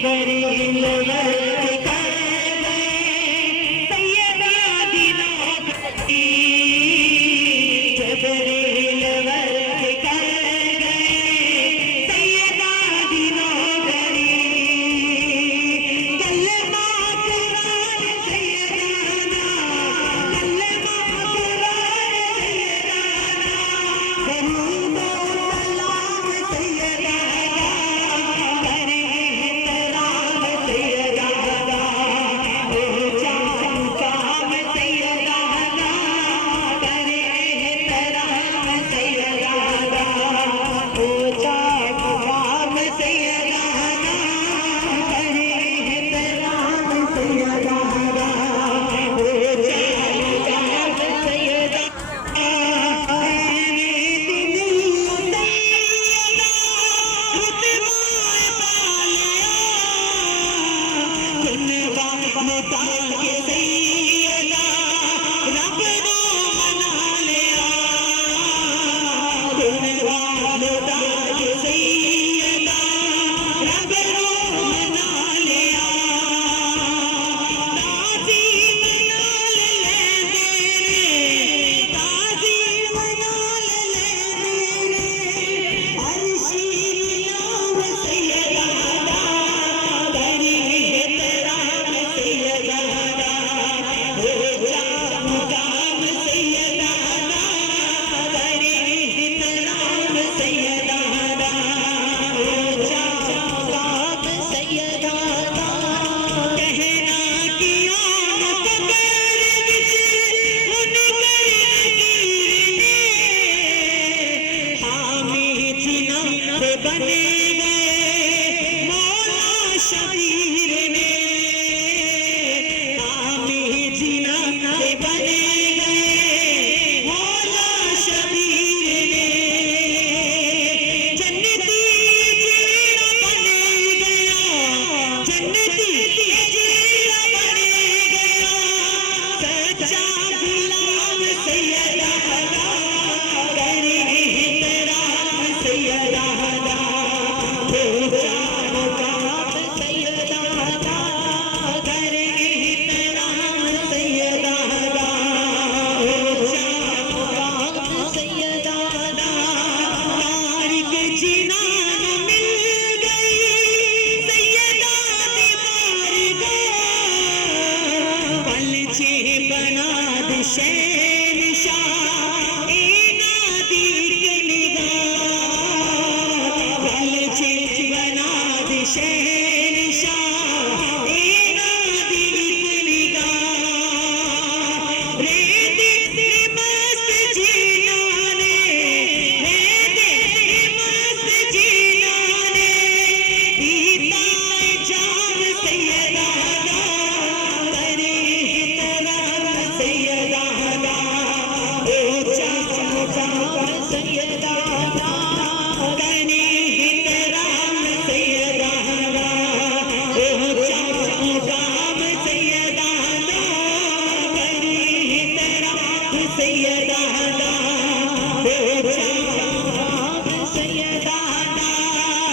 जबरील कर सैयदा दिनों की जबरील कर सैयदा दिनों करी कलमा कुरान सैयदाना कलमा कुरान सैयदाना दरूद सलाम सैयदाना करे एहतराम सैयदाना हो जान काम सैयदाना करे एहतराम सैयदाना हो जान काम सैयदाना करे एहतराम सैयदाना हो जान काम सैयदाना बने गए मौला शबीर ने आमी जीना से बने गए मौला शबीर ने जन्नती जीना बने गया जन्नती जीना बने गया सच्चा गुलाम सैयदा करे एहतराम सैयदा शहंशाह नादी के निगाह बना दे शहंशाह नादी के निगाह रे दे मस्त जीना ने रे दे मस्त जीना ने पीता जाम सैयदा करे एहतराम सैयदा सैयदा